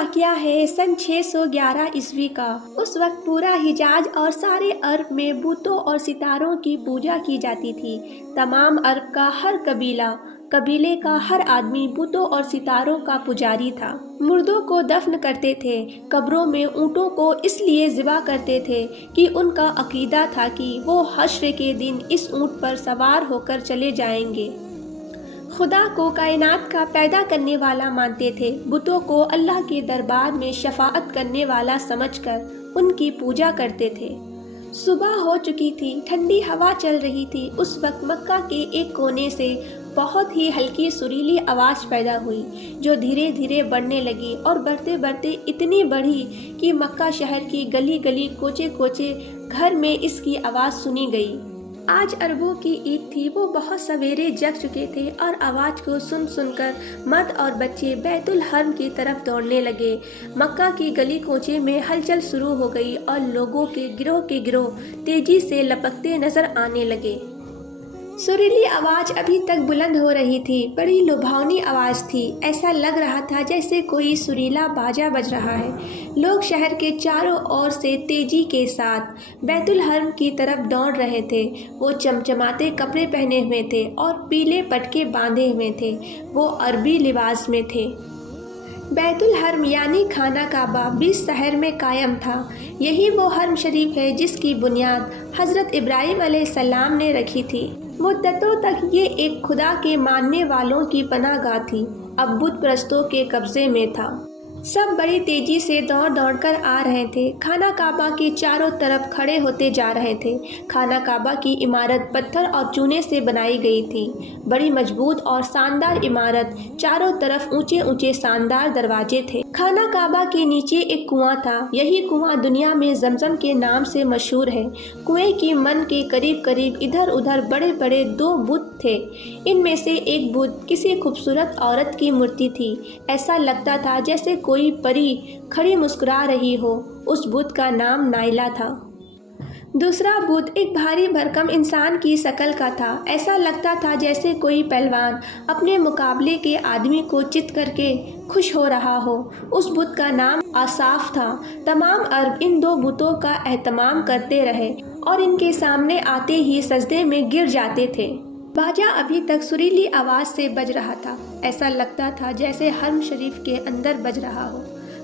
वाकया है सन 611 ईस्वी का। उस वक्त पूरा हिजाज और सारे अरब में बुतों और सितारों की पूजा की जाती थी। तमाम अरब का हर कबीले का हर आदमी बुतों और सितारों का पुजारी था। मुर्दों को दफन करते थे, कब्रों में ऊँटों को इसलिए ज़िबा करते थे कि उनका अकीदा था कि वो हश्र के दिन इस ऊँट पर सवार होकर चले जाएंगे। खुदा को कायनात का पैदा करने वाला मानते थे। बुतों को अल्लाह के दरबार में शफाअत करने वाला समझकर उनकी पूजा करते थे। सुबह हो चुकी थी, ठंडी हवा चल रही थी। उस वक्त मक्का के एक कोने से बहुत ही हल्की सुरीली आवाज़ पैदा हुई जो धीरे धीरे बढ़ने लगी और बढ़ते बढ़ते इतनी बढ़ी कि मक्का शहर की गली गली कोचे कोचे घर में इसकी आवाज़ सुनी गई। आज अरबों की ईद थी। वो बहुत सवेरे जग चुके थे और आवाज़ को सुन सुनकर मर्द और बच्चे बैतुल हर्म की तरफ दौड़ने लगे। मक्का की गली कोचे में हलचल शुरू हो गई और लोगों के गिरोह तेजी से लपकते नजर आने लगे। सुरीली आवाज़ अभी तक बुलंद हो रही थी, बड़ी लुभावनी आवाज़ थी। ऐसा लग रहा था जैसे कोई सुरीला बाजा बज रहा है। लोग शहर के चारों ओर से तेजी के साथ बैतुल हर्म की तरफ दौड़ रहे थे। वो चमचमाते कपड़े पहने हुए थे और पीले पटके बांधे हुए थे। वो अरबी लिबास में थे। बैतुल हर्म यानी खाना काबा 20 शहर में कायम था। यही वो हर्म शरीफ है जिसकी बुनियाद हज़रत इब्राहिम अलैहिस्सलाम ने रखी थी। मुद्दतों तक ये एक खुदा के मानने वालों की पनाहगाह थी, अब बुत परस्तों के कब्जे में था। सब बड़ी तेजी से दौड़ दौड़ कर आ रहे थे। खाना काबा के चारों तरफ खड़े होते जा रहे थे। खाना काबा की इमारत पत्थर और चूने से बनाई गई थी। बड़ी मजबूत और शानदार इमारत, चारों तरफ ऊंचे ऊंचे शानदार दरवाजे थे। खाना काबा के नीचे एक कुआं था। यही कुआं दुनिया में जमजम के नाम से मशहूर है। कुएं की मन के करीब करीब इधर उधर बड़े बड़े 2 बुत थे। इनमें से एक बुत किसी खूबसूरत औरत की मूर्ति थी। ऐसा लगता था जैसे कोई परी खड़ी मुस्कुरा रही हो। उस बुत का नाम नाइला था। दूसरा बुत एक भारी भरकम इंसान की शक्ल का था। ऐसा लगता था जैसे कोई पहलवान अपने मुकाबले के आदमी को चित करके खुश हो रहा हो। उस बुत का नाम आसाफ था। तमाम अरब इन 2 बुतों का एहतमाम करते रहे और इनके सामने आते ही सजदे में गिर जाते थे। बाजा अभी तक सुरीली आवाज़ से बज रहा था। ऐसा लगता था जैसे हर्म शरीफ के अंदर बज रहा हो।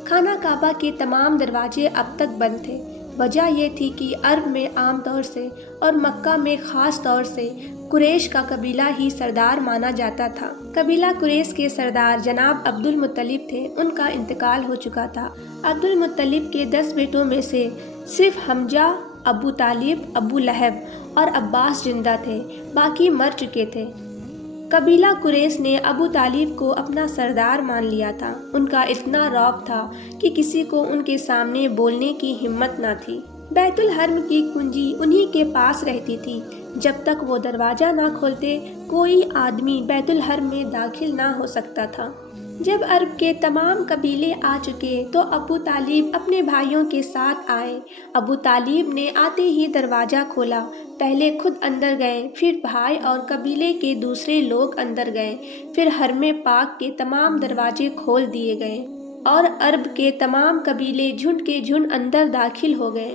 खाना काबा के तमाम दरवाजे अब तक बंद थे। वजह यह थी कि अरब में आम तौर से और मक्का में ख़ास तौर से कुरैश का कबीला ही सरदार माना जाता था। कबीला कुरैश के सरदार जनाब अब्दुल मुत्तलिब थे। उनका इंतकाल हो चुका था। अब्दुल मुत्तलिब के 10 बेटों में से सिर्फ हमजा, अबू तालिब, अबू लहब और अब्बास जिंदा थे, बाकी मर चुके थे। कबीला कुरैश ने अबू तालिब को अपना सरदार मान लिया था। उनका इतना रौब था कि किसी को उनके सामने बोलने की हिम्मत न थी। बैतुल हर्म की कुंजी उन्हीं के पास रहती थी। जब तक वो दरवाज़ा ना खोलते कोई आदमी बैतुल हर्म में दाखिल ना हो सकता था। जब अरब के तमाम कबीले आ चुके तो अबू तालिब अपने भाइयों के साथ आए। अबू तालिब ने आते ही दरवाज़ा खोला। पहले खुद अंदर गए, फिर भाई और कबीले के दूसरे लोग अंदर गए। फिर हरमे पाक के तमाम दरवाजे खोल दिए गए और अरब के तमाम कबीले झुंड के झुंड अंदर दाखिल हो गए।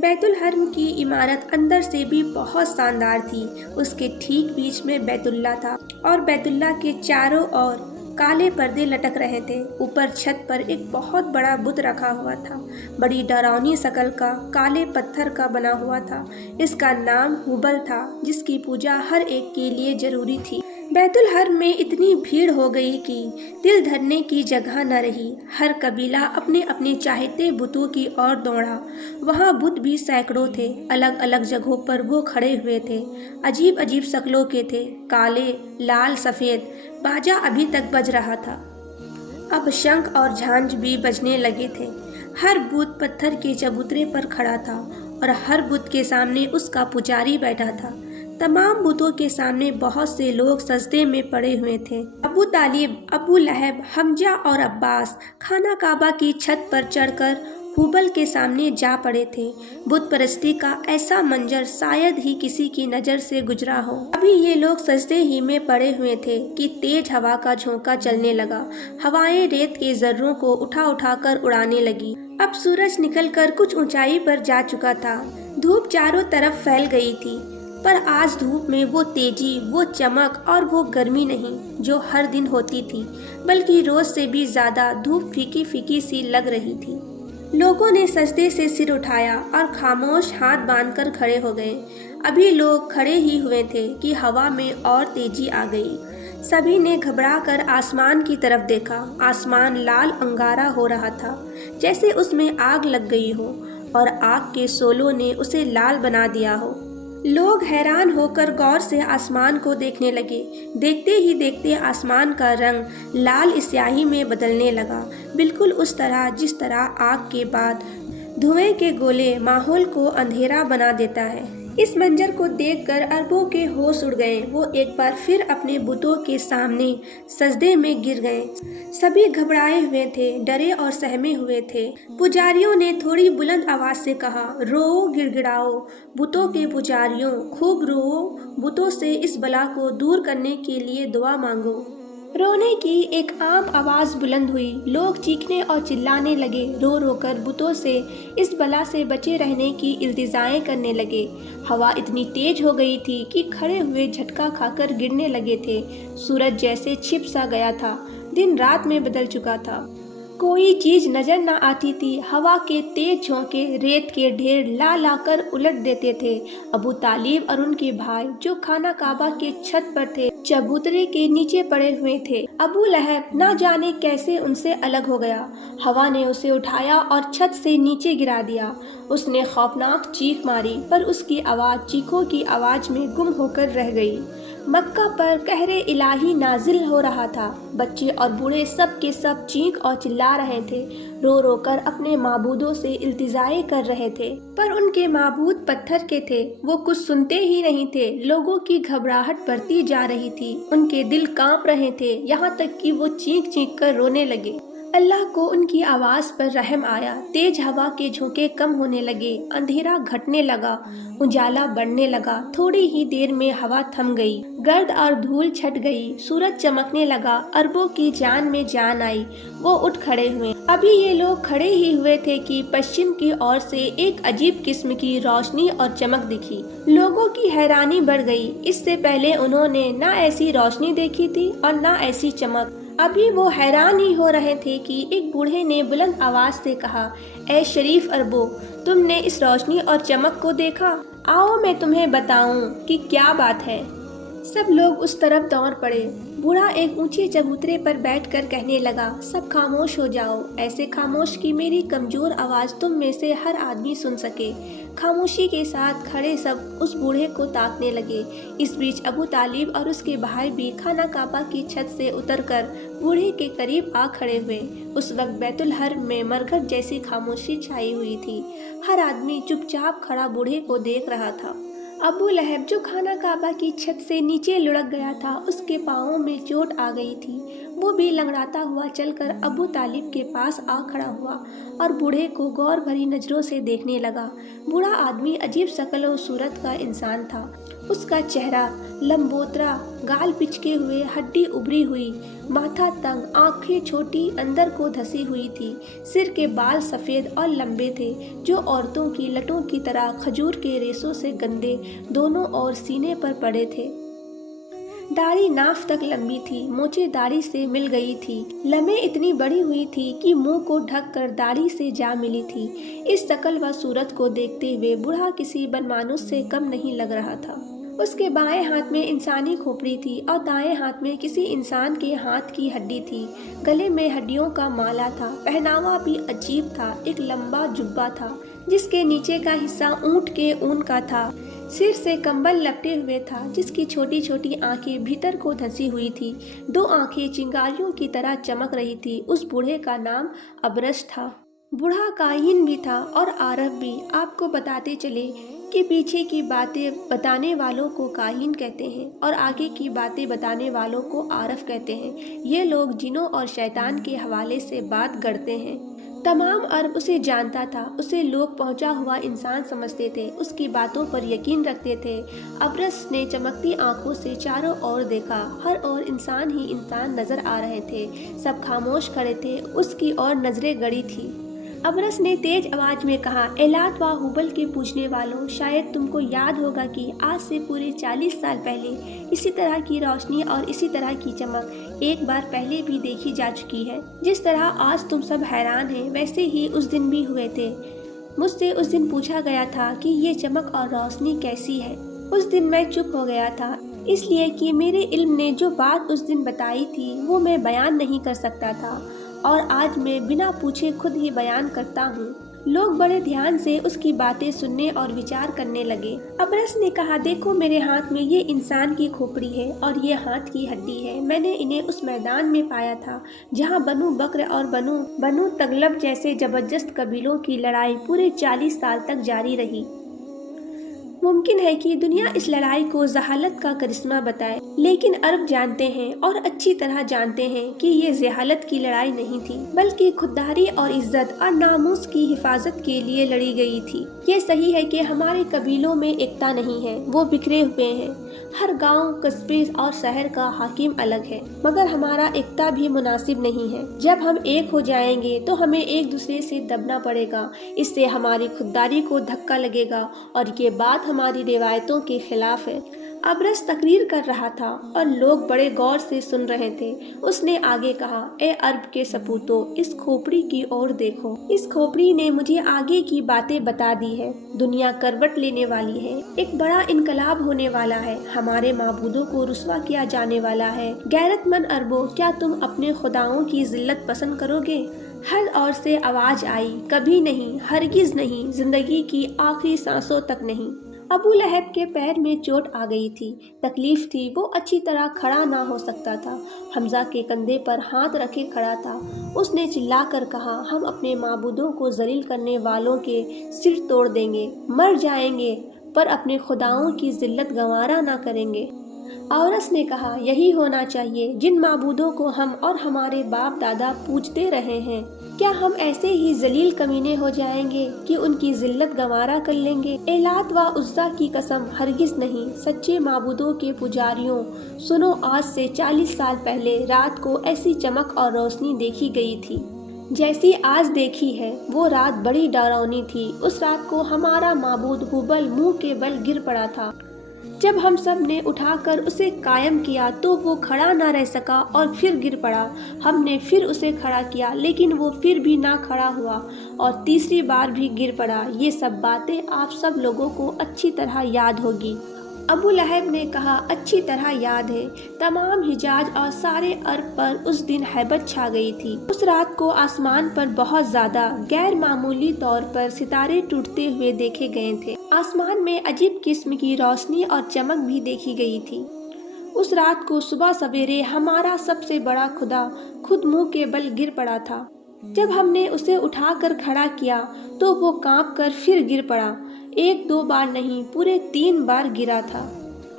बैतुल हर्म की इमारत अंदर से भी बहुत शानदार थी। उसके ठीक बीच में बैतुल्ला था और बैतुल्ला के चारों ओर काले पर्दे लटक रहे थे। ऊपर छत पर एक बहुत बड़ा बुत रखा हुआ था, बड़ी डरावनी शक्ल का, काले पत्थर का बना हुआ था। इसका नाम हुबल था, जिसकी पूजा हर एक के लिए जरूरी थी। बैतुल हर्म में इतनी भीड़ हो गई कि दिल धरने की जगह न रही। हर कबीला अपने अपने चाहते बुतों की ओर दौड़ा। वहाँ बुत भी सैकड़ों थे। अलग अलग जगहों पर वो खड़े हुए थे। अजीब अजीब शक्लों के थे, काले, लाल, सफ़ेद। बाजा अभी तक बज रहा था। अब शंख और झांझ भी बजने लगे थे। हर बुत पत्थर के चबूतरे पर खड़ा था और हर बुत के सामने उसका पुजारी बैठा था। तमाम बुतों के सामने बहुत से लोग सजदे में पड़े हुए थे। अबू तालिब, अबू लहब, हमजा और अब्बास खाना काबा की छत पर चढ़कर हुबल के सामने जा पड़े थे। बुत परस्ती का ऐसा मंजर शायद ही किसी की नज़र से गुजरा हो। अभी ये लोग सजदे ही में पड़े हुए थे कि तेज हवा का झोंका चलने लगा। हवाएं रेत के जर्रों को उठा उठा कर उड़ाने लगी। अब सूरज निकलकर कुछ ऊंचाई पर जा चुका था। धूप चारों तरफ फैल गई थी, पर आज धूप में वो तेजी, वो चमक और वो गर्मी नहीं जो हर दिन होती थी, बल्कि रोज से भी ज्यादा धूप फीकी फीकी सी लग रही थी। लोगों ने सजदे से सिर उठाया और खामोश हाथ बांधकर खड़े हो गए। अभी लोग खड़े ही हुए थे कि हवा में और तेजी आ गई। सभी ने घबरा कर आसमान की तरफ देखा। आसमान लाल अंगारा हो रहा था, जैसे उसमें आग लग गई हो और आग के शोलों ने उसे लाल बना दिया हो। लोग हैरान होकर गौर से आसमान को देखने लगे। देखते ही देखते आसमान का रंग लाल स्याही में बदलने लगा, बिल्कुल उस तरह जिस तरह आग के बाद धुएं के गोले माहौल को अंधेरा बना देता है। इस मंजर को देखकर अरबों के होश उड़ गए। वो एक बार फिर अपने बुतों के सामने सजदे में गिर गए। सभी घबराए हुए थे, डरे और सहमे हुए थे। पुजारियों ने थोड़ी बुलंद आवाज से कहा, रो, गिड़गिड़ाओ, बुतों के पुजारियों, खूब रो, बुतों से इस बला को दूर करने के लिए दुआ मांगो। रोने की एक आम आवाज बुलंद हुई। लोग चीखने और चिल्लाने लगे। रो रो कर बुतों से इस बला से बचे रहने की इल्तिजाएं करने लगे। हवा इतनी तेज हो गई थी कि खड़े हुए झटका खाकर गिरने लगे थे। सूरज जैसे छिप सा गया था, दिन रात में बदल चुका था। कोई चीज नजर न आती थी। हवा के तेज झोंके रेत के ढेर ला ला कर उलट देते थे। अबू तालिब और उनके भाई जो खाना काबा के छत पर थे, चबूतरे के नीचे पड़े हुए थे। अबू लहब न जाने कैसे उनसे अलग हो गया। हवा ने उसे उठाया और छत से नीचे गिरा दिया। उसने खौफनाक चीख मारी, पर उसकी आवाज चीखों की आवाज में गुम होकर रह गई। मक्का पर कहरे इलाही नाजिल हो रहा था। बच्चे और बूढ़े सब के सब चीख और चिल्ला रहे थे, रो रो कर अपने माबूदों से इल्तिजाएं कर रहे थे। पर उनके माबूद पत्थर के थे, वो कुछ सुनते ही नहीं थे। लोगों की घबराहट बढ़ती जा रही थी, उनके दिल कांप रहे थे, यहाँ तक कि वो चीख चीख कर रोने लगे। अल्लाह को उनकी आवाज पर रहम आया। तेज हवा के झोंके कम होने लगे, अंधेरा घटने लगा, उजाला बढ़ने लगा। थोड़ी ही देर में हवा थम गई, गर्द और धूल छट गई, सूरज चमकने लगा। अरबों की जान में जान आई। वो उठ खड़े हुए। अभी ये लोग खड़े ही हुए थे कि पश्चिम की ओर से एक अजीब किस्म की रोशनी और चमक दिखी। लोगों की हैरानी बढ़ गई। इससे पहले उन्होंने न ऐसी रोशनी देखी थी और न ऐसी चमक। अभी वो हैरान ही हो रहे थे कि एक बूढ़े ने बुलंद आवाज से कहा, ऐ शरीफ अरबो, तुमने इस रोशनी और चमक को देखा? आओ मैं तुम्हें बताऊं कि क्या बात है। सब लोग उस तरफ दौड़ पड़े। बूढ़ा एक ऊंचे चबूतरे पर बैठकर कहने लगा, सब खामोश हो जाओ, ऐसे खामोश कि मेरी कमजोर आवाज तुम में से हर आदमी सुन सके। खामोशी के साथ खड़े सब उस बूढ़े को ताकने लगे। इस बीच अबू तालिब और उसके भाई भी खाना काबा की छत से उतरकर बूढ़े के करीब आ खड़े हुए। उस वक्त बैतुल हर्म में मरघट जैसी खामोशी छाई हुई थी। हर आदमी चुपचाप खड़ा बूढ़े को देख रहा था। अबू लहब जो खाना काबा की छत से नीचे लुढ़क गया था, उसके पाँवों में चोट आ गई थी। वो भी लंगड़ाता हुआ चलकर अबू तालिब के पास आ खड़ा हुआ और बूढ़े को गौर भरी नजरों से देखने लगा। बूढ़ा आदमी अजीब शक्ल और सूरत का इंसान था। उसका चेहरा लंबोतरा, गाल पिचके हुए, हड्डी उभरी हुई, माथा तंग, आंखें छोटी अंदर को धसी हुई थी। सिर के बाल सफ़ेद और लंबे थे, जो औरतों की लटों की तरह खजूर के रेशों से गंदे दोनों ओर सीने पर पड़े थे। दाढ़ी नाफ तक लंबी थी, मोचे दाढ़ी से मिल गई थी। लम्हें इतनी बड़ी हुई थी कि मुंह को ढक कर दाढ़ी से जा मिली थी। इस शक्ल व सूरत को देखते हुए बूढ़ा किसी बनमानुस से कम नहीं लग रहा था। उसके बाएं हाथ में इंसानी खोपड़ी थी और दाएं हाथ में किसी इंसान के हाथ की हड्डी थी। गले में हड्डियों का माला था। पहनावा भी अजीब था। एक लंबा जुब्बा था जिसके नीचे का हिस्सा ऊंट के ऊन का था। सिर से कंबल लपटे हुए था, जिसकी छोटी छोटी आंखें भीतर को धंसी हुई थी। दो आंखें चिंगारियों की तरह चमक रही थी। उस बूढ़े का नाम अबरस था। बूढ़ा काहिन भी था और आरफ भी। आपको बताते चले कि पीछे की बातें बताने वालों को काहिन कहते हैं और आगे की बातें बताने वालों को आरफ कहते हैं। ये लोग जिनों और शैतान के हवाले से बात गढ़ते हैं। तमाम अरब उसे जानता था, उसे लोग पहुंचा हुआ इंसान समझते थे, उसकी बातों पर यकीन रखते थे। अबरस ने चमकती आंखों से चारों ओर देखा, हर ओर इंसान ही इंसान नजर आ रहे थे। सब खामोश खड़े थे, उसकी ओर नजरें गड़ी थी। अबरस ने तेज आवाज में कहा, एलात व हुबल के पूछने वालों, शायद तुमको याद होगा कि आज से पूरे 40 साल पहले इसी तरह की रोशनी और इसी तरह की चमक एक बार पहले भी देखी जा चुकी है। जिस तरह आज तुम सब हैरान हैं, वैसे ही उस दिन भी हुए थे। मुझसे उस दिन पूछा गया था कि ये चमक और रोशनी कैसी है। उस दिन मैं चुप हो गया था, इसलिए कि मेरे इल्म ने जो बात उस दिन बताई थी वो मैं बयान नहीं कर सकता था, और आज मैं बिना पूछे खुद ही बयान करता हूँ। लोग बड़े ध्यान से उसकी बातें सुनने और विचार करने लगे। अबरस ने कहा, देखो मेरे हाथ में ये इंसान की खोपड़ी है और ये हाथ की हड्डी है। मैंने इन्हें उस मैदान में पाया था जहाँ बनु बकर और बनु तगलब जैसे जबरदस्त कबीलों की लड़ाई पूरे 40 साल तक जारी रही। मुमकिन है कि दुनिया इस लड़ाई को जहालत का करिश्मा बताए, लेकिन अरब जानते हैं और अच्छी तरह जानते हैं कि ये जहालत की लड़ाई नहीं थी, बल्कि खुददारी और इज्जत और नामूस की हिफाजत के लिए लड़ी गई थी। ये सही है कि हमारे कबीलों में एकता नहीं है, वो बिखरे हुए हैं। हर गांव, कस्बे और शहर का हाकिम अलग है, मगर हमारा एकता भी मुनासिब नहीं है। जब हम एक हो जाएंगे तो हमें एक दूसरे से दबना पड़ेगा, इससे हमारी खुददारी को धक्का लगेगा और ये बात हमारी रिवायतों के खिलाफ है। अबरस तकरीर कर रहा था और लोग बड़े गौर से सुन रहे थे। उसने आगे कहा, ए अरब के सपूतों, इस खोपड़ी की ओर देखो। इस खोपड़ी ने मुझे आगे की बातें बता दी है। दुनिया करवट लेने वाली है, एक बड़ा इनकलाब होने वाला है, हमारे माबूदों को रुस्वा किया जाने वाला है। गैरतमंद अरबों, क्या तुम अपने खुदाओं की जिल्लत पसंद करोगे? हर ओर से आवाज आई, कभी नहीं, हरगिज नहीं, जिंदगी की आखिरी सांसों तक नहीं। अबू लहब के पैर में चोट आ गई थी, तकलीफ थी, वो अच्छी तरह खड़ा ना हो सकता था। हमजा के कंधे पर हाथ रखे खड़ा था। उसने चिल्लाकर कहा, हम अपने माबूदों को जलील करने वालों के सिर तोड़ देंगे, मर जाएंगे, पर अपने खुदाओं की जिल्लत गंवारा ना करेंगे। औरस ने कहा, यही होना चाहिए जिन माबूदों को हम और हमारे बाप दादा पूजते रहे हैं। क्या हम ऐसे ही जलील कमीने हो जाएंगे कि उनकी जिल्लत गंवारा कर लेंगे? एलात व उज्जा की कसम, हरगिज नहीं। सच्चे माबूदों के पुजारियों, सुनो, आज से 40 साल पहले रात को ऐसी चमक और रोशनी देखी गई थी जैसी आज देखी है। वो रात बड़ी डरावनी थी। उस रात को हमारा माबूद हुबल मुंह के बल गिर पड़ा था। जब हम सब ने उठाकर उसे कायम किया तो वो खड़ा ना रह सका और फिर गिर पड़ा। हमने फिर उसे खड़ा किया, लेकिन वो फिर भी ना खड़ा हुआ और तीसरी बार भी गिर पड़ा। ये सब बातें आप सब लोगों को अच्छी तरह याद होगी। अबू लहब ने कहा, अच्छी तरह याद है। तमाम हिजाज और सारे अरब पर उस दिन हैबत छा गई थी। उस रात को आसमान पर बहुत ज्यादा गैर मामूली तौर पर सितारे टूटते हुए देखे गए थे। आसमान में अजीब किस्म की रोशनी और चमक भी देखी गई थी। उस रात को सुबह सवेरे हमारा सबसे बड़ा खुदा खुद मुंह के बल गिर पड़ा था। जब हमने उसे उठाकर खड़ा किया तो वो कांप कर फिर गिर पड़ा। एक दो बार नहीं, पूरे 3 बार गिरा था।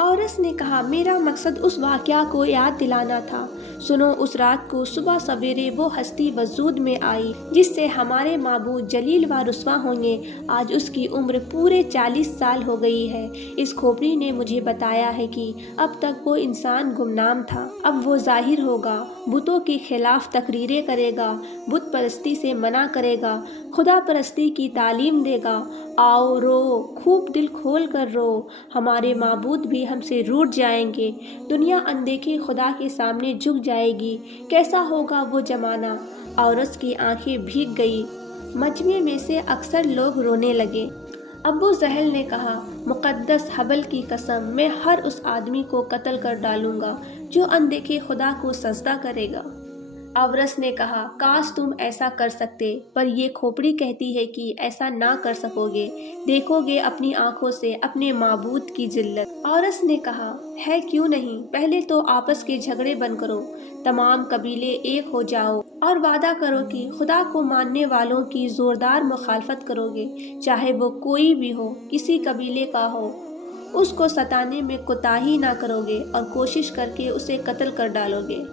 औरस ने कहा, मेरा मकसद उस वाक़या को याद दिलाना था। सुनो, उस रात को सुबह सवेरे वो हस्ती वजूद में आई जिससे हमारे माबूद जलील व रुस्वा होंगे। आज उसकी उम्र पूरे 40 साल हो गई है। इस खोपड़ी ने मुझे बताया है कि अब तक वो इंसान गुमनाम था, अब वो जाहिर होगा, बुतों के खिलाफ तकरीरें करेगा, बुत परस्ती से मना करेगा, खुदा परस्ती की तालीम देगा। आओ रो, खूब दिल खोल कर रो, हमारे माबूद भी हमसे रूठ जाएंगे। दुनिया अनदेखे खुदा के सामने झुक जाएगी। कैसा होगा वो जमाना? औरस की आंखें भीग गई। मजमे में से अक्सर लोग रोने लगे। अबू जहल ने कहा, मुक़द्दस हबल की कसम, मैं हर उस आदमी को कत्ल कर डालूंगा जो अनदेखे खुदा को सजदा करेगा। अवरस ने कहा, काश तुम ऐसा कर सकते, पर ये खोपड़ी कहती है कि ऐसा ना कर सकोगे। देखोगे अपनी आंखों से अपने माबूद की जिल्लत। औरस ने कहा, है क्यों नहीं, पहले तो आपस के झगड़े बंद करो, तमाम कबीले एक हो जाओ और वादा करो कि खुदा को मानने वालों की जोरदार मुखालफत करोगे, चाहे वो कोई भी हो, किसी कबीले का हो। उसको सताने में कोताही ना करोगे और कोशिश करके उसे कत्ल कर डालोगे।